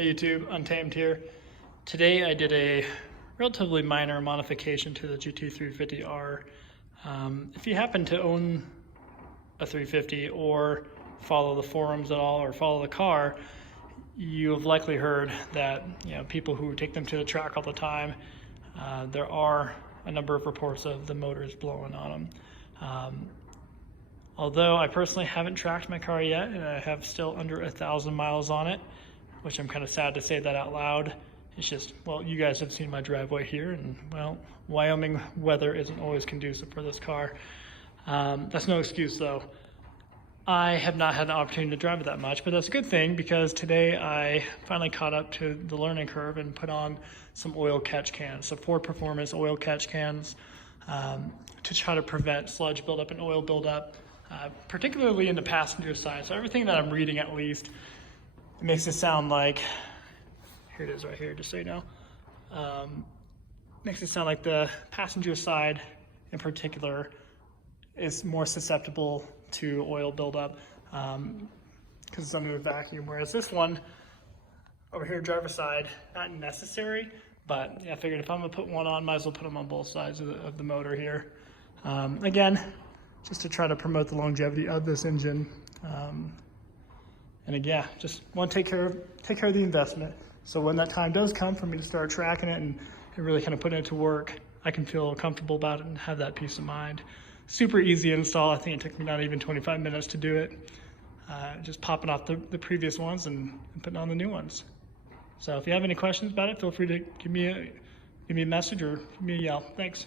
Hey YouTube, Untamed here. Today I did a relatively minor modification to the GT350R. If you happen to own a 350 or follow the forums at all or follow the car, you have likely heard that people who take them to the track all the time, there are a number of reports of the motors blowing on them. Although I personally haven't tracked my car yet and I have still under 1,000 miles on it, which I'm kind of sad to say that out loud. It's just, well, you guys have seen my driveway here, and well, Wyoming weather isn't always conducive for this car. That's no excuse though. I have not had the opportunity to drive it that much, but that's a good thing because today I finally caught up to the learning curve and put on some oil catch cans. So Ford Performance oil catch cans to try to prevent sludge buildup and oil buildup, particularly in the passenger side. So everything that I'm reading, at least, it makes it sound like, here it is right here, just so you know, makes it sound like the passenger side in particular is more susceptible to oil buildup because it's under the vacuum, whereas this one over here, driver side, not necessary, but yeah, I figured if I'm gonna put one on, might as well put them on both sides of the motor here. Again, just to try to promote the longevity of this engine. And again, just want to take care of the investment. So when that time does come for me to start tracking it and really kind of putting it to work, I can feel comfortable about it and have that peace of mind. Super easy install. I think it took me not even 25 minutes to do it. Just popping off the previous ones and putting on the new ones. So if you have any questions about it, feel free to give me a message or give me a yell. Thanks.